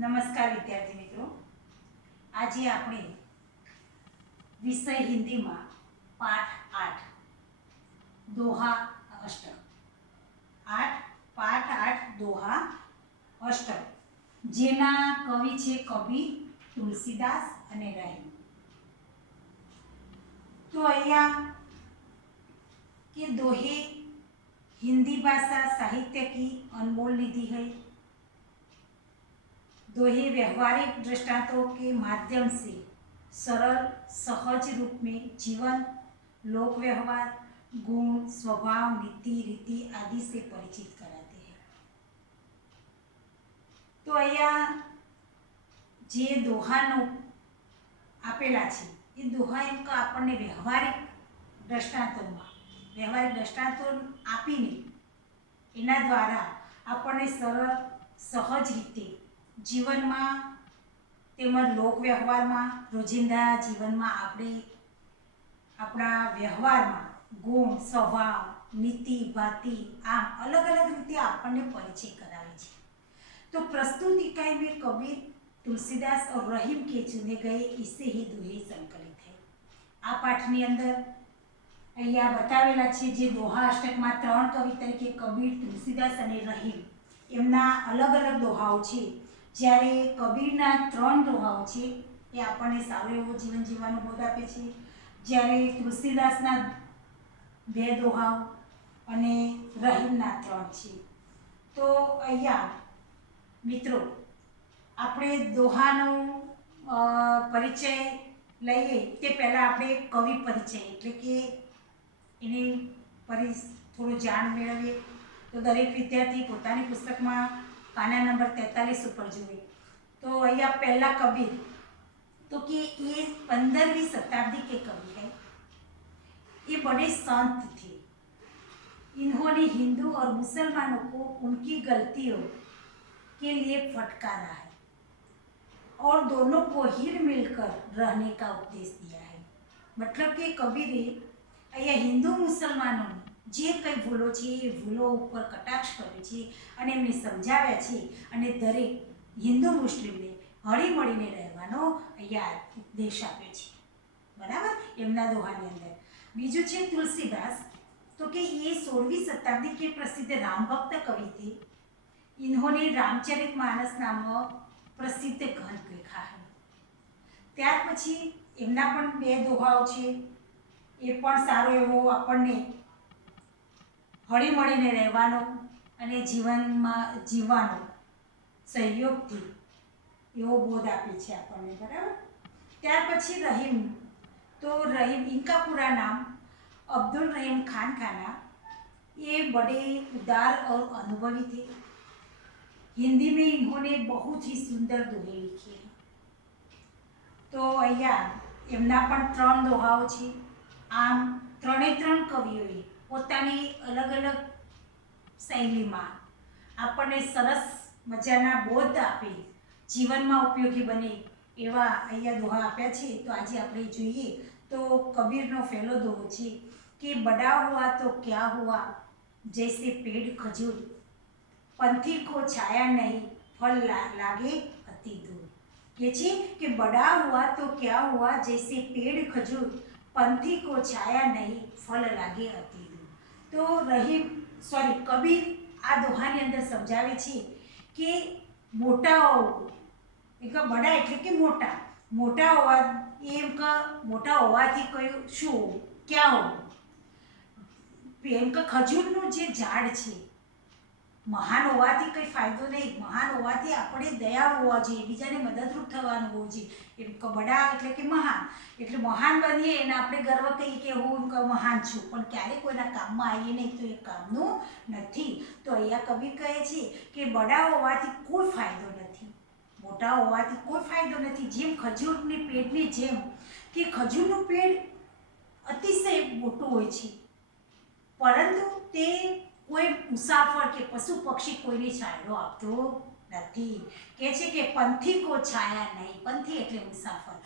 નમસ્કાર વિદ્યાર્થી મિત્રો, આજે આપણે વિષય હિન્દીમાં પાઠ 8 દોહા અષ્ટક પાઠ 8 દોહા અષ્ટક, જેના કવિ છે કબીર, તુલસીદાસ અને રહીમ। તો અહીંયા कि दोहे हिंदी भाषा साहित्य की अनमोल निधि है। दोहे व्यवहारिक दृष्टांतों के माध्यम से सरल सहज रूप में जीवन, लोक व्यवहार, गुण, स्वभाव, नीति, रीति आदि से परिचित कराते हैं। तो अहिया जे दोहानो आपेला छे ए दोहा एम का आपने व्यवहारिक दृष्टांतो आपीने एना द्वारा आपने सरल सहज रीते जीवन में तेमज लोक व्यवहार में रोजिंदा जीवन में अपना व्यवहार में गुण, स्वभाव, नीति, भाती आम अलग अलग रीते आपने परिचय करावे छे। तो प्रस्तुत इकाई में कबीर, तुलसीदास और रहीम के चुने गए इससे ही दोहे संकलित है। आ पाठनी अंदर अहींया बतावेला छे जे दोहा अष्टक में 3 कवि तरीके कबीर, तुलसीदास और रहीम एमना अलग अलग दोहाओ छे। ज्यारे कबीरना 3 दोहाओ छे ए आपणे सारो एवो जीवन जीवવાનો બોધ આપે છે, જ્યારે તુલસીદાસના 2 दोहाओ અને રહીમના 3 છે। તો અહીંયા મિત્રો આપણે दोहाનો પરિચય લઈએ તે પહેલાં આપણે કવિ પરિચય એટલે કે એની થોડું જાણ મેળવીએ। તો દરેક વિદ્યાર્થી પોતાની પુસ્તકમાં પાના નંબર 43 ઉપર જુએ તો અહીંયા पहला कबीर, तो कि ये 15वीं शताब्दी के कवि है। ये बड़े संत थे। इन्होंने हिंदू और मुसलमानों को उनकी गलतियों के लिए फटकारा है और दोनों को हिल मिलकर रहने का उपदेश दिया है। मतलब कि कबीरे अहिया हिंदू मुसलमानों जे कई भूलो छे ए भूलो पर कटाक्ष कर्यो छे अने एमने समजाव्या छे अने दरेक हिंदू मुस्लिम ने हळीमळीने रहेवानो अहिया उपदेश आप्यो छे। बराबर, एमना दोहानी अंदर बीजू छे तुलसीदास, तो कि ये 16वीं शताब्दी के प्रसिद्ध राम भक्त कवि थे। इन्होंने रामचरितमानस नामक प्रसिद्ध ग्रंथ लिखा है। त्यार पछी एमना पण 2 दोहाओ छे, ए पण सारो एवो आपणने हळीमळीने रहेवानो अने जीवनमां जीवવાનો सहयोगथी एवो बोध आपे छे आपणने। बराबर, त्यार पछी रहीम, तो रहीम इनका पूरा नाम अब्दुल रहीम खान खाना। ये बड़े उदार और अनुभवी थे। हिंदी में इन्होंने बहुत ही सुंदर दोहे लिखे हैं। तो अहिया एमना पण 3 दोहाओ छे। आम 3 कविओए पोतानी अलग अलग शैली में आपने सरस मजाना बोध आपे जीवन में उपयोगी बने एवा अहींया दोहा आप्या छे। तो आज आपणे जोईए तो कबीरनो पहेलो दोहो छे कि बड़ा हुआ तो क्या हुआ, जैसे पेड़ खजूर, पंथी को छाया नहीं, फल लागे अति दूर। के छे कि बड़ा हुआ तो क्या हुआ, जैसे पेड़ खजूर, पंथी को छाया नहीं, फल लागे अति दूर। तो रहीम कबीर आ दोहानी अंदर समझावे छे कि मोटा एक बड़ा एटले कि मोटा मोटा होवा एम का मोटा होवाथी कयो शुं क्या हो एम का खजूरनुं जे झाड़ छे महान होवाथी कई फायदो नहीं। महान होवाथी आपणे दयाळु होवा जोईए, बीजाने मददरूप थवानुं होवुं जोईए। एम बड़ा एटले कि महान एटले महान बनीए एने आपणे गर्व कहीए कि हुं महान छुं, पण क्यारे कोईना काममां आवीए नहीं तो ए कामनुं नथी। तो अहींया कबीर कहे छे कि बड़ा होवाथी कोई फायदो नथी, मोटा होवाथी कोई फायदो नथी। जेम खजूरनी पेड़नी जेम कि खजूरनुं पेड़ अतिशय मोटुं होय छे, परंतु ते कोई मुसाफर के पशु पक्षी कोईने छायडो आपतो नथी। कहे छे कि पंथी को छाया नहीं, पंथी एटले मुसाफर,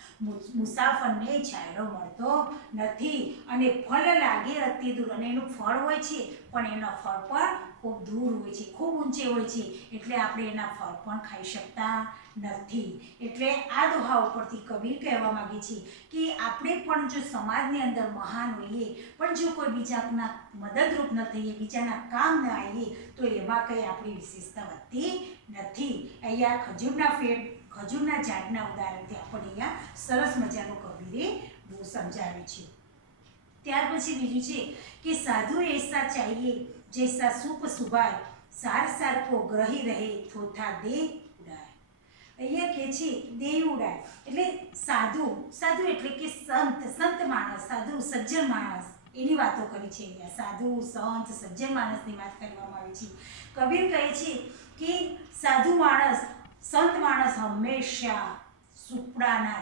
मुसाफरने छायडो मळतो नथी। अने फल लागे अति दूर, अने एनुं फळ होय छे पण एना फळ पर ખૂબ દૂર હોય છે, ખૂબ ઊંચે હોય છે, એટલે આપણે એના ફળ પણ ખાઈ શકતા નથી. એટલે આ દોહા ઉપરથી કબીર કહેવા માંગે છે કે આપણે પણ જો સમાજની અંદર મહાન હોઈએ પણ જો કોઈ બીજાના મદદરૂપ ન થઈએ, બીજાના કામ ન આવીએ તો એમાં કંઈ આપણી વિશેષતા વધતી નથી. અહીંયા ખજૂરના ઝાડના ઉદાહરણથી આપણને અહીંયા સરસ મજાનું કબીરે બહુ સમજાવે છે. ત્યાર પછી બીજું છે કે સાધુ એસા ચાહીએ જૈસા સુપ સુભાય, સાર સાર કો ગ્રહી રહે થોથા દે ઉડાય. અહીંયા કે છે દે ઉડાય એટલે સાધુ એટલે કે સંત માણસ, સાધુ સજ્જન માણસ, એની વાતો કરી છે અહીંયા. સાધુ સંત સજ્જન માણસની વાત કરવામાં આવી છે. કબીર કહે છે કે સાધુ માણસ, સંત માણસ હંમેશા સુપડાના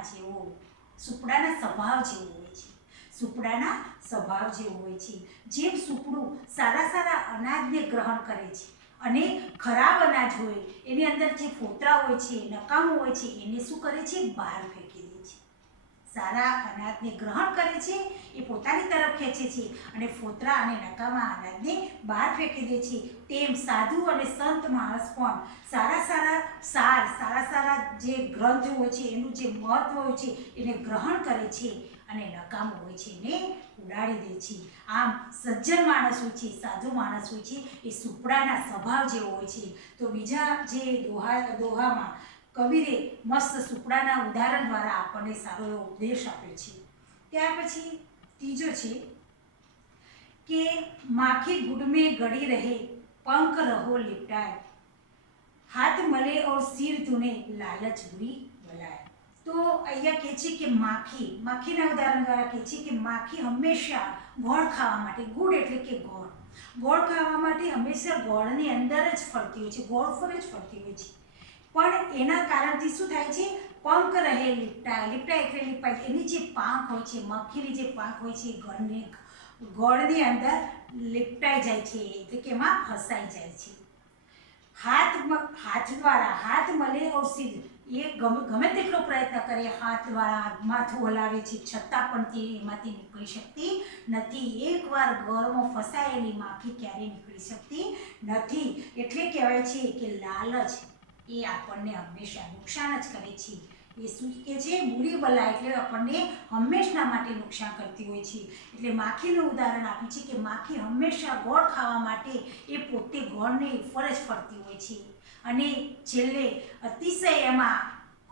સ્વભાવ જેવો હોય છે. સુપડાના સ્વભાવ જેવો હોય છે. જેમ સુપડું સારા અનાજને ગ્રહણ કરે છે અને ખરાબ અનાજ હોય એની અંદર જે ફોતરા હોય છે, નકામું હોય છે, એને શું કરે છે? બહાર ફેંકી દે છે. સારા અનાજને ગ્રહણ કરે છે, એ પોતાની તરફ ખેંચે છે અને ફોતરા અને નકામા અનાજને બહાર ફેંકી દે છે. તેમ સાધુ અને સંત માણસ પણ સારા જે ગ્રંથ હોય છે, એનું જે મહત્વ હોય છે એને ગ્રહણ કરે છે અને નકામું હોય છે એને ઉડાડી દે છે. આમ સજ્જન માણસ હોય છે, સાધુ માણસ હોય છે, એ સુપડાના સ્વભાવ જેવો હોય છે. તો બીજા જે દોહામાં કબીરે મસ્ત સુપડાના ઉદાહરણ દ્વારા આપણને સારો એવો ઉપદેશ આપ્યો છે. ત્યાર પછી ત્રીજો છે કે માખી ગુડ में गड़ी रहे पंख रहो लिपटाए, हाथ मले और सिर धुने लालच बुरी बलाए. તો અહીંયા કહે છે કે માખીના ઉદાહરણ દ્વારા કહે છે કે માખી હંમેશા ગોળ ખાવા માટે, ગુડ એટલે કે ગોળ ખાવા માટે હંમેશા ગોળની અંદર જ ફરતી હોય છે, ગોળ પર જ ફરતી હોય છે. પણ એના કારણથી શું થાય છે? પંખ રહે લીપટાય એટલે લીપાય. એની જે પાંખ હોય છે, મખીની જે પાંખ હોય છે, ગોળની અંદર લીપટાઈ જાય છે, એટલે કે એમાં ફસાઈ જાય છે. હાથ દ્વારા, હાથ મલે ઓર સિર, એ ગમે તેટલો પ્રયત્ન કરે, હાથ દ્વારા માથું હલાવે છે, છતાં પણ તે એમાંથી નીકળી શકતી નથી. એકવાર ગોળમાં ફસાયેલી માખી ક્યારેય નીકળી શકતી નથી. એટલે કહેવાય છે કે લાલચ એ આપણને હંમેશા નુકસાન જ કરે છે. એ શું કે છે? બુરી બલા એટલે આપણને હંમેશા માટે નુકસાન કરતી હોય છે. એટલે માખીનું ઉદાહરણ આપ્યું છે કે માખી હંમેશા ગોળ ખાવા માટે એ પોતે ગોળની ઉપર જ ફરતી હોય છે અને છેલ્લે અતિશય એમાં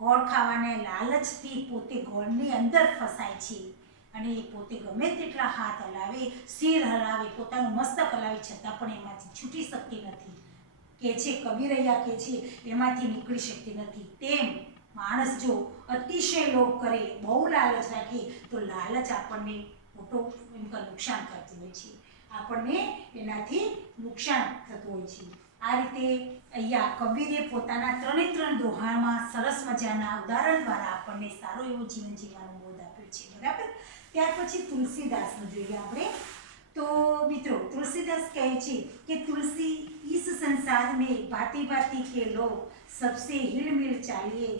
ગોળ ખાવાને લાલચથી પોતે ગોળની અંદર ફસાય છે અને એ પોતે ગમે તેટલા હાથ હલાવે, સિર હલાવે, પોતાનું મસ્તક હલાવે, છતાં પણ એમાંથી છૂટી શકતી નથી. કે છે કબીર અહીંયા કે છે એમાંથી નીકળી શકતી નથી. તેમ માણસ જો અતિશય લોભ કરે, બહુ લાલચ રાખે, તો લાલચ આપણને મોટો નુકસાન કરતી હોય છે, આપણને એનાથી નુકસાન થતું હોય છે. આ રીતે અહીંયા કબીરે પોતાના 3 દોહામાં સરસ મજાના ઉદાહરણ દ્વારા આપણને સારો એવો જીવન જીવવાનો બોધ આપ્યો છે. બરાબર. ત્યાર પછી તુલસીદાસનું જોઈએ આપણે. तो मित्रों, तुलसीदास कहे छे कि तुलसी इस संसार में भांति भांति के लोग सबसे हिलमिल चालिए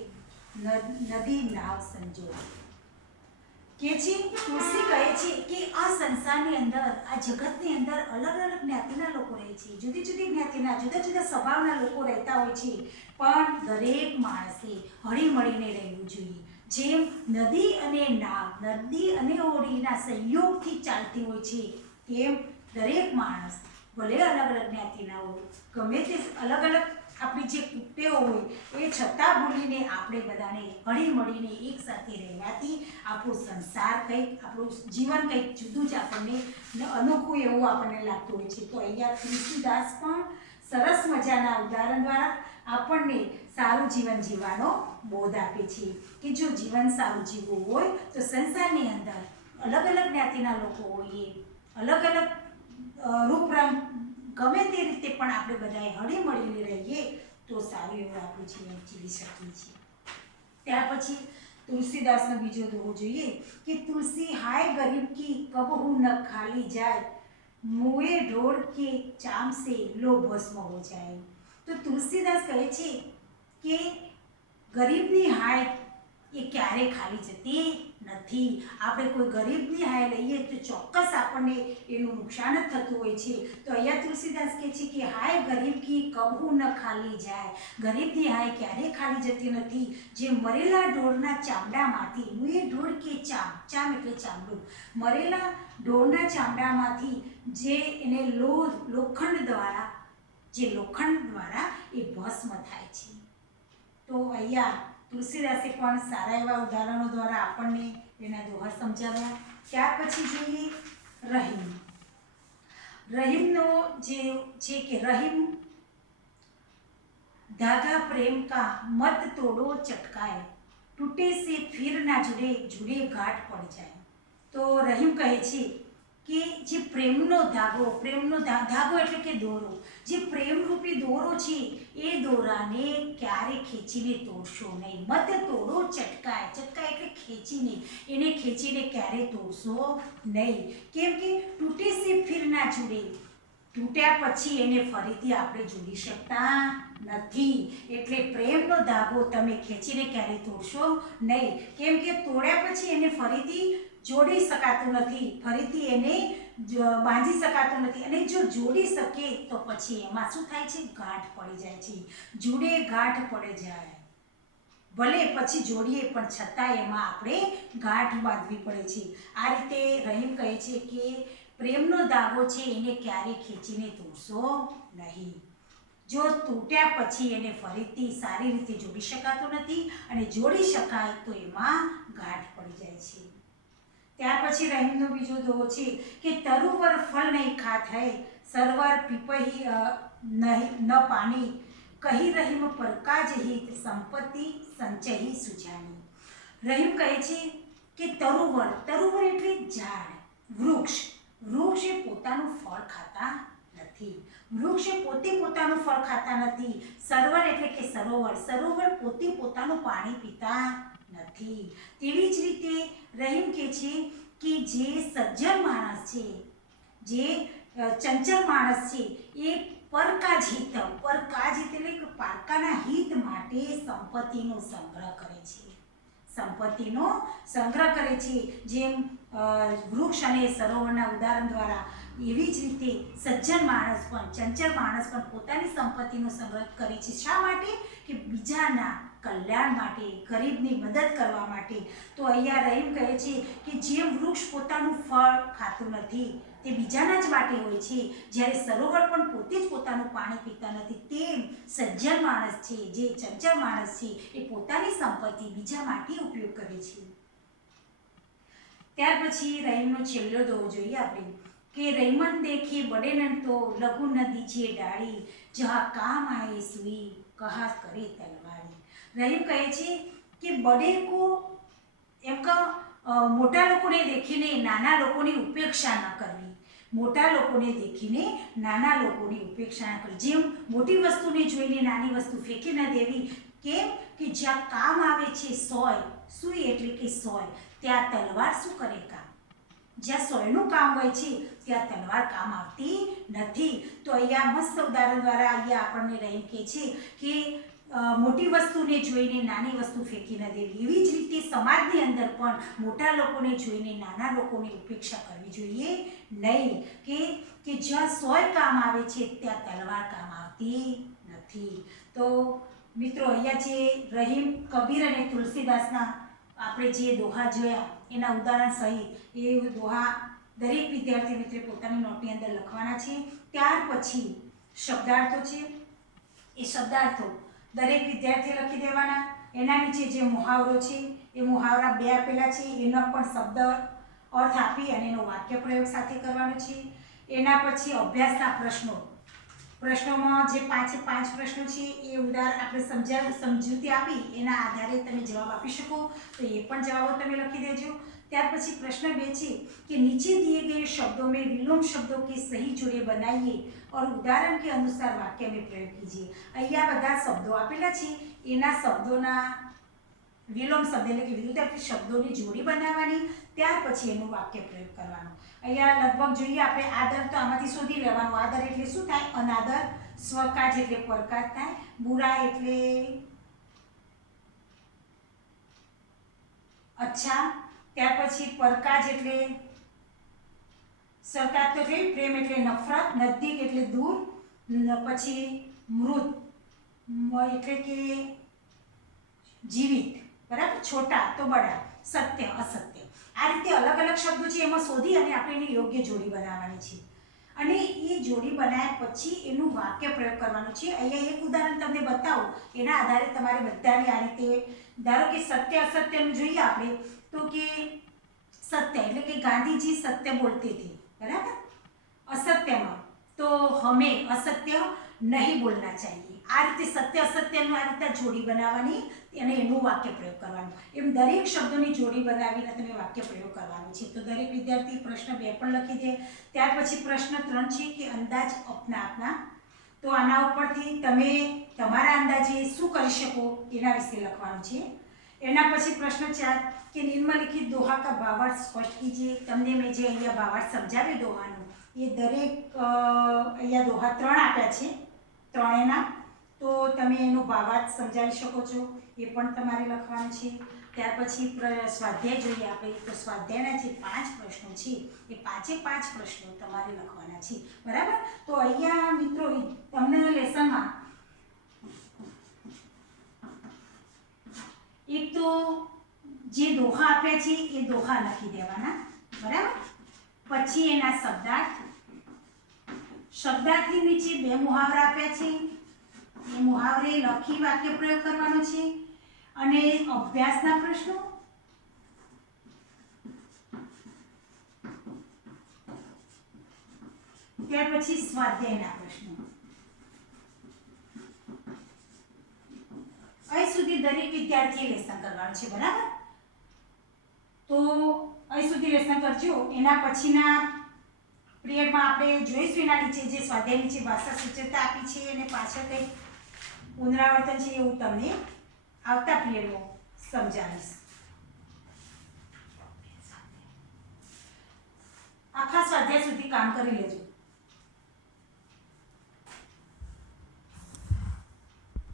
नदी नाव समझो. કે છે તુલસી કહે છે કે આ સંસારની અંદર, આ જગતની અંદર અલગ અલગ જ્ઞાતિના લોકો રહે છે, જુદી જુદી જ્ઞાતિના જુદા જુદા સ્વભાવના લોકો રહેતા હોય છે, પણ દરેક માણસે હળીમળીને રહેવું જોઈએ. જેમ નદી અને નાવ, નદી અને હોડીના સંયોગથી ચાલતી હોય છે, તેમ દરેક માણસ ભલે અલગ અલગ જ્ઞાતિના હોય, ગમે તે અલગ અલગ આપણી જે કુટેવો હોય એ છતાં ભૂલીને આપણે બધાને હળીમળીને એક સાથે રહેવાથી આપણો સંસાર કંઈક, આપણું જીવન કંઈક જુદું જ આપણને અનોખું એવું આપણને લાગતું હોય છે. તો અહીંયા તુલસીદાસ પણ સરસ મજાના ઉદાહરણ દ્વારા આપણને સારું જીવન જીવવાનો બોધ આપે છે કે જો જીવન સારું જીવવું હોય તો સંસારની અંદર અલગ અલગ જ્ઞાતિના લોકો હોઈએ, અલગ અલગ રૂપરંગ, ગમે તે રીતે પણ આપણે બધાએ હળીમળીને રહીએ તો સારું એવું આપણું જીવન જીવી શકીએ છીએ. ત્યાર પછી तुलसीदास ने बीजो दोहो જોઈએ કે तुलसी हाय गरीब की कबहू न खाली जाए, मुए ढोर के चाम से लो भस्म हो जाए. તો તુલસીદાસ કહે છે કે ગરીબની હાય એ ક્યારેય ખાલી જતી નથી. આપણે કોઈ ગરીબની હાય લઈએ તો ચોક્કસ આપણને એનું નુકસાન જ થતું હોય છે. તો અહીંયા તુલસીદાસ કહે છે કે હાય ગરીબ કી કબહુ ન ખાલી જાય. ગરીબની હાય ક્યારેય ખાલી જતી નથી. જે મરેલા ઢોરના ચામડામાંથી, એ ઢોર કે ચામ એટલે ચામડું, મરેલા ઢોરના ચામડામાંથી જે એને લોખંડ દ્વારા એ ભસ્મ થાય છે. તો અહીંયા તુલસીદાસે પણ સારા એવા ઉદાહરણો દ્વારા આપણને એના દોહા સમજાવ્યા. ત્યાર પછી જોઈએ રહીમ. રહીમનો જે છે કે રહીમ धागा प्रेम का मत तोड़ो चटकाए, टूटे से फिर ना जुड़े जुड़े गांठ पड़ जाए. तो રહીમ કહે છે કે જે પ્રેમનો ધાગો એટલે કે દોરો, જે પ્રેમરૂપી દોરો છે એ દોરાને ક્યારે ખેંચીને તોડશો નહીં. મત તોડો ચટકાય એટલે ખેંચીને, એને ખેંચીને ક્યારે તોડશો નહીં. કેમ કે તૂટે સે ફિર ના જુડે, તૂટ્યા પછી એને ફરીથી આપણે જોડી શકતા નથી. એટલે પ્રેમનો ધાગો તમે ખેંચીને ક્યારે તોડશો નહીં. કેમ કે તોડ્યા પછી એને ફરીથી જોડી શકાતું નથી, ફરીથી એને બાંધી શકાતું નથી. અને જો જોડી શકે તો પછી એમાં શું થાય છે? ગાંઠ પડી જાય છે. જુડે ગાંઠ પડી જાય, ભલે પછી જોડીએ પણ છતાં એમાં આપણે ગાંઠ બાંધવી પડે છે. આ રીતે રહીમ કહે છે કે પ્રેમનો ધાગો છે એને ક્યારે ખેંચીને તોડશો નહીં. જો તૂટ્યા પછી એને ફરીથી સારી રીતે જોડી શકાતો નથી, અને જોડી શકાય તો એમાં ગાંઠ પડી જાય છે. ત્યાર પછી રહીમનો બીજો દોહો છે કે તરુવર ફલ નહીં ખાત હૈ, સરવર પીપહી નહીં ન પાણી, કહી રહીમ પરકાજ હિત, સંપત્તિ સંચયી સુજાની. રહીમ કહે છે કે તરુવર એટલે ઝાડ, વૃક્ષ એ પોતાનું ફળ ખાતા નથી. વૃક્ષ એ પોતે પોતાનું ફળ ખાતા નથી. સરોવર એટલે કે સરોવર પોતે પોતાનું પાણી પીતા નથી. તેવી જ રીતે રહીમ કહે છે કે જે સજ્જન માણસ છે, જે ચંચળ માણસ છે, એ પરકાજ હિત એટલે કે પારકાના હિત માટે સંપત્તિનો સંગ્રહ કરે છે. જેમ વૃક્ષ અને સરોવરના ઉદાહરણ દ્વારા, એવી જ રીતે સજ્જન માણસ પણ, ચંચળ માણસ પણ પોતાની સંપત્તિનો સંગ્રહ કરે છે. શા માટે? કે બીજાના કલ્યાણ માટે, ગરીબની મદદ કરવા માટે. તો અહીંયા રહીમ કહે છે કે જે વૃક્ષ પોતાનું ફળ ખાતું નથી તે બીજાના જ માટે હોય છે, જ્યારે સરોવર પણ પોતે જ પોતાનું પાણી પીતા નથી, તેમ સજ્જન માણસ છે, જે ચંચળ માણસ છે, એ પોતાની સંપત્તિ બીજા માટે ઉપયોગ કરે છે. ત્યાર પછી રહીમનો છેલ્લો દોહો જોઈએ આપણે કે રહીમન દેખી બડેનન તો લઘુ ન દીજે ડાળી, જહા કામ આए સુઈ કહા કરે તલવારી. રહીમ કહે છે કે બડે કો એમ કે મોટા લોકોને દેખીને નાના લોકોની ઉપેક્ષા ન કરવી. મોટા લોકોને દેખીને નાના લોકોની ઉપેક્ષા ન કરવી. જેમ મોટી વસ્તુને જોઈને નાની વસ્તુ ફેંકી ન દેવી. કેમ કે જ્યાં કામ આવે છે સુઈ એટલે કે સોય, ત્યાં તલવાર શું કરે કામ? જ્યાં સોયનું કામ હોય છે ત્યાં તલવાર કામ આવતી નથી. તો અહીંયા મસ્ત ઉદાહરણ દ્વારા અહીંયા આપણને રહીમ કહે છે કે મોટી વસ્તુને જોઈને નાની વસ્તુ ફેંકી ન દેવી. એવી જ રીતે સમાજની અંદર પણ મોટા લોકોને જોઈને નાના લોકોની ઉપેક્ષા કરવી જોઈએ નહીં. કે જ્યાં સોય કામ આવે છે ત્યાં તલવાર કામ આવતી નથી. તો મિત્રો, અહીંયા જે રહીમ, કબીર અને તુલસીદાસના આપણે જે દોહા જોયા એના ઉદાહરણ સહિત એ દોહા દરેક વિદ્યાર્થી મિત્રે પોતાની નોટની અંદર લખવાના છે. ત્યાર પછી શબ્દાર્થો છે, એ શબ્દાર્થો દરેક વિદ્યાર્થીએ લખી દેવાના. એના નીચે જે મુહાવરો છે એ મુહાવરા 2 આપેલા છે, એનો પણ શબ્દ અર્થ આપી અને એનો વાક્ય પ્રયોગ સાથે કરવાનો છે. એના પછી અભ્યાસના પ્રશ્નોમાં જે 5 પ્રશ્નો છે એ આપણે સમજૂતી આપી એના આધારે તમે જવાબ આપી શકો, તો એ પણ જવાબો તમે લખી દેજો. ત્યાર પછી પ્રશ્ન 2 છે कि नीचे दिए गए शब्दों में विलोम शब्दों के सही जोड़े बनाइए और उदाहरण के अनुसार वाक्य में प्रयोग कीजिए. અહીંયા બધા શબ્દો આપેલા છે, એના શબ્દોના વિલોમ શબ્દ એટલે કે વિરુદ્ધાર્થી શબ્દોની જોડી બનાવવાની, ત્યાર પછી એનું વાક્ય પ્રયોગ કરવાનો. અહીંયા લગભગ જોઈએ આપણે આદર, તો આમાંથી શોધી લેવાનું. આદર એટલે શું થાય? અનાદર. સ્વકાજ એટલે પરકાજ થાય. બુરા એટલે અચ્છા, ત્યાર પછી પરકાજ એટલે સરકાર તો થઈ, પ્રેમ એટલે નફરત, નજદીક એટલે દૂર, પછી મૃત એટલે કે જીવિત, બરાબર, છોટા તો બડા, સત્ય અસત્ય. આ રીતે અલગ અલગ શબ્દો છે એમાં શોધી અને આપણે એની યોગ્ય જોડી બનાવવાની છે અને એ જોડી બનાવ્યા પછી એનું વાક્ય પ્રયોગ કરવાનું છે. અહીંયા એક ઉદાહરણ તમને બતાવું, એના આધારે તમારે બધાને આ રીતે, ધારો કે સત્ય અસત્યનું જોઈએ આપણે તો કે સત્ય એટલે કે ગાંધીજી સત્ય બોલતે થે, બરાબર. असत्यમાં તો હમે અસત્ય નહીં બોલના ચાહીએ. આ રીતે સત્ય અસત્યનું આ રીતે જોડી બનાવવાની અને એનું વાક્ય પ્રયોગ કરવાનું. એમ દરેક શબ્દોની જોડી બનાવીને તમે વાક્ય પ્રયોગ કરવાનું છે. તો દરેક વિદ્યાર્થી પ્રશ્ન 2 પણ લખી દે. ત્યાર પછી પ્રશ્ન 3 છે કે અંદાજ અપના આપના. તો આના ઉપરથી તમે તમારા અંદાજે શું કરી શકો એના વિશે લખવાનું છે. એના પછી પ્રશ્ન 4 કે નિમ્નલિખિત દોહા કા ભાવાર્થ સ્પષ્ટ કીजिए. તમને મેં જે અહીંયા ભાવાર્થ સમજાવ્યો દોહાનું, એ દરેક અહીંયા દોહા 3 આપ્યા છે, ત્રણેયના, તો તમે એનો ભાવાર્થ સમજાવી શકો છો, એ પણ તમારે લખવાનું છે. ત્યાર પછી સ્વાધ્યાય જોઈએ આપણે. તો સ્વાધ્યાયના જે 5 પ્રશ્નો છે એ 5 પ્રશ્નો તમારે લખવાના છે, બરાબર. તો અહીંયા મિત્રો તમને લેસનમાં એક તો જે દોહા આપ્યા છે એ દોહા લખી દેવાના, બરાબર. પછી એના શબ્દાર્થની નીચે 2 મુહાવરા આપ્યા છે, એ મુહાવરે લખી વાક્ય પ્રયોગ કરવાનો છે. અને અભ્યાસના પ્રશ્નો, ત્યાર પછી સ્વાધ્યાયના પ્રશ્નો. અહીં સુધી દરેક વિદ્યાર્થીએ લેસન કરવાનું છે, બરાબર. તો અહીં સુધી લેસન કરજો. એના પછીના પિરિયડમાં આપણે જોઈશું એના નીચે જે સ્વાધ્યાય નીચે ભાષા સૂચકતા આપી છે અને પાછળ કંઈક પુનરાવર્તન છે એવું તમને આવતા પિરિયડમાં સમજાવીશ. આખા સ્વાધ્યાય સુધી કામ કરી લેજો.